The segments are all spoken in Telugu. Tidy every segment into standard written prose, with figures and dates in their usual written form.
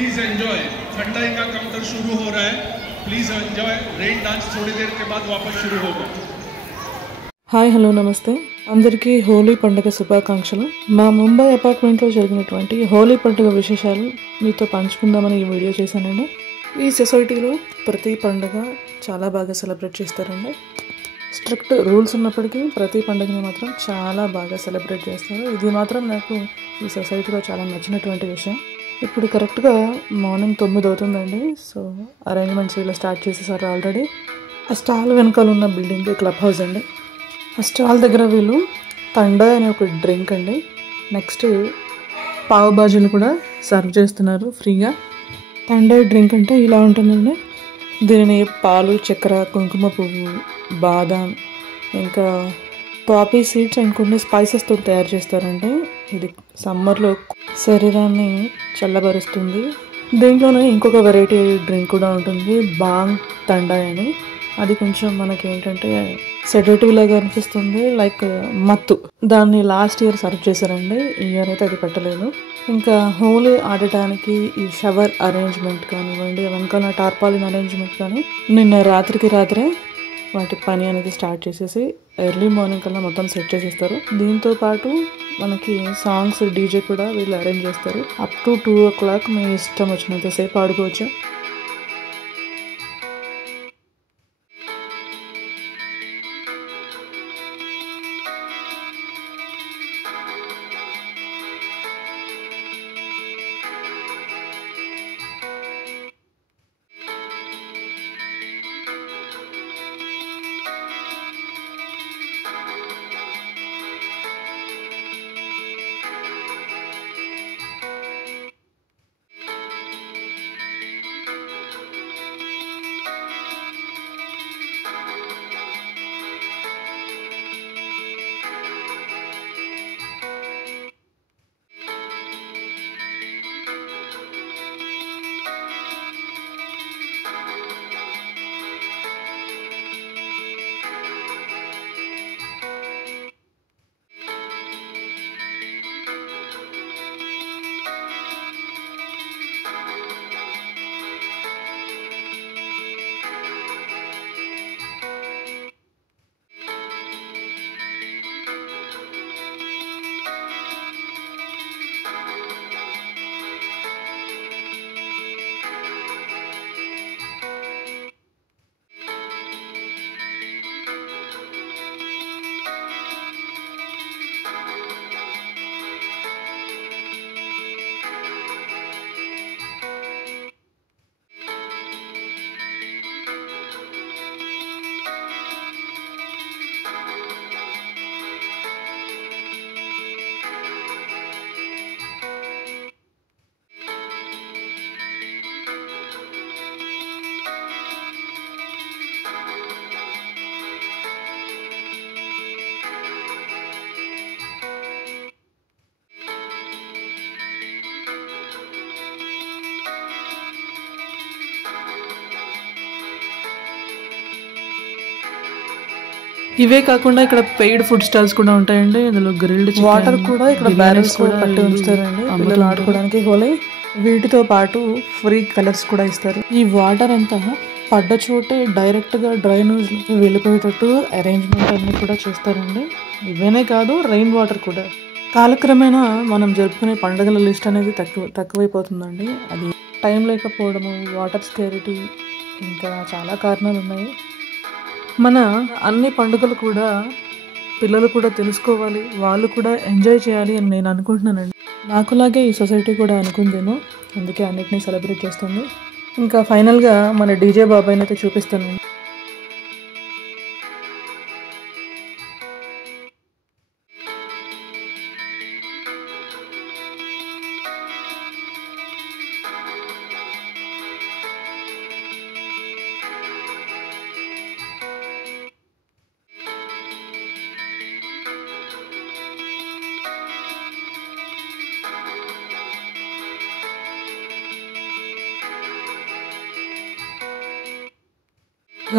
Please enjoy. ठंडाई का काउंटर शुरू हो रहा है, प्लीज एंजॉय। रेन डांस थोड़ी देर के बाद वापस शुरू होगा। హాయ్ హలో నమస్తే అందరికీ హోలీ పండుగ శుభాకాంక్షలు. మా ముంబై అపార్ట్మెంట్లో జరిగినటువంటి హోలీ పండుగ విశేషాలు మీతో పంచుకుందామని ఈ వీడియో చేశానండి. ఈ సొసైటీలో ప్రతి పండుగ చాలా బాగా సెలబ్రేట్ చేస్తారండి. స్ట్రిక్ట్ రూల్స్ ఉన్నప్పటికీ ప్రతి పండుగని మాత్రం చాలా బాగా సెలబ్రేట్ చేస్తారు. ఇది మాత్రం నాకు ఈ సొసైటీలో చాలా నచ్చినటువంటి విషయం. ఇప్పుడు కరెక్ట్గా మార్నింగ్ 9 అవుతుందండి. సో అరేంజ్మెంట్స్ ఇలా స్టార్ట్ చేసేసారు ఆల్రెడీ. ఆ స్టాల్ వెనకాల ఉన్న బిల్డింగ్ క్లబ్ హౌస్ అండి. ఆ స్టాల్ దగ్గర వీళ్ళు తండా అనే ఒక డ్రింక్ అండి, నెక్స్ట్ పావు బాజీలు కూడా సర్వ్ చేస్తున్నారు ఫ్రీగా. తండా డ్రింక్ అంటే ఇలా ఉంటుందండి. దీనిని పాలు, చక్కెర, కుంకుమ పువ్వు, బాదాం, ఇంకా పాపీ సీడ్స్ అండ్ కొన్ని స్పైసెస్తో తయారు చేస్తారండి. ఇది సమ్మర్లో శరీరాన్ని చల్లబరుస్తుంది. దీంట్లోనే ఇంకొక వెరైటీ డ్రింక్ కూడా ఉంటుంది, బాంగ్ తండా అని. అది కొంచెం మనకి ఏంటంటే సెడేటివ్ లాగా అనిపిస్తుంది, లైక్ మత్తు. దాన్ని లాస్ట్ ఇయర్ సర్వ్ చేశారండి, ఈ ఇయర్ అయితే అది పెట్టలేదు. ఇంకా హోలీ ఆడటానికి ఈ షవర్ అరేంజ్మెంట్ కానివ్వండి, వెనకాల టార్పాలిన్ అరేంజ్మెంట్ కానీ నిన్న రాత్రికి రాత్రే వాటి పని అనేది స్టార్ట్ చేసేసి ఎర్లీ మార్నింగ్ కల్లా మొత్తం సెట్ చేసేస్తారు. దీంతో పాటు మనకి సాంగ్స్, డీజే కూడా వీళ్ళు అరేంజ్ చేస్తారు. అప్ టు 2 o'clock మీ ఇష్టం వచ్చినంతసేపు ఆడుకోవచ్చు. ఇవే కాకుండా ఇక్కడ పెయిడ్ ఫుడ్ స్టాల్స్ కూడా ఉంటాయండి. ఇందులో గ్రిల్డ్ వాటర్ కూడా ఇక్కడ బ్యారెల్స్ కూడా పట్టి ఉంచుతారండి పిల్లలు ఆడుకోవడానికి హోలీ. వీటితో పాటు ఫ్రీ కలర్స్ కూడా ఇస్తారు. ఈ వాటర్ అంతా పడ్డ చోటే డైరెక్ట్ గా డ్రైనేజ్ వెళ్ళిపోయేటట్టు అరేంజ్మెంట్ అన్ని కూడా చేస్తారండి. ఇవేనే కాదు, రెయిన్ వాటర్ కూడా. కాలక్రమేణా మనం జరుపుకునే పండుగల లిస్ట్ అనేది తక్కువైపోతుందండి. అది టైం లేకపోవడము, వాటర్ స్కేరిటీ, ఇంకా చాలా కారణాలు ఉన్నాయి. మన అన్ని పండుగలు కూడా పిల్లలు కూడా తెలుసుకోవాలి, వాళ్ళు కూడా ఎంజాయ్ చేయాలి అని నేను అనుకుంటున్నానండి. నాకులాగే ఈ సొసైటీ కూడా అనుకుందేమో, అందుకే అన్నిటినీ సెలబ్రేట్ చేస్తుంది. ఇంకా ఫైనల్గా మన డీజే బాబాయ్ని అయితే చూపిస్తాను.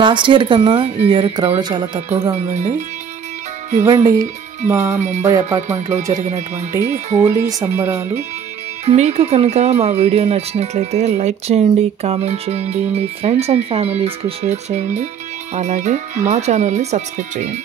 లాస్ట్ ఇయర్ కన్నా ఈ ఇయర్ క్రౌడ్ చాలా తక్కువగా ఉందండి. ఇవ్వండి మా ముంబై అపార్ట్మెంట్లో జరిగినటువంటి హోలీ సంబరాలు మీకు కనుక మా వీడియో నచ్చినట్లయితే లైక్ చేయండి, కామెంట్ చేయండి, మీ ఫ్రెండ్స్ అండ్ ఫ్యామిలీస్కి షేర్ చేయండి, అలాగే మా ఛానల్ని సబ్స్క్రైబ్ చేయండి.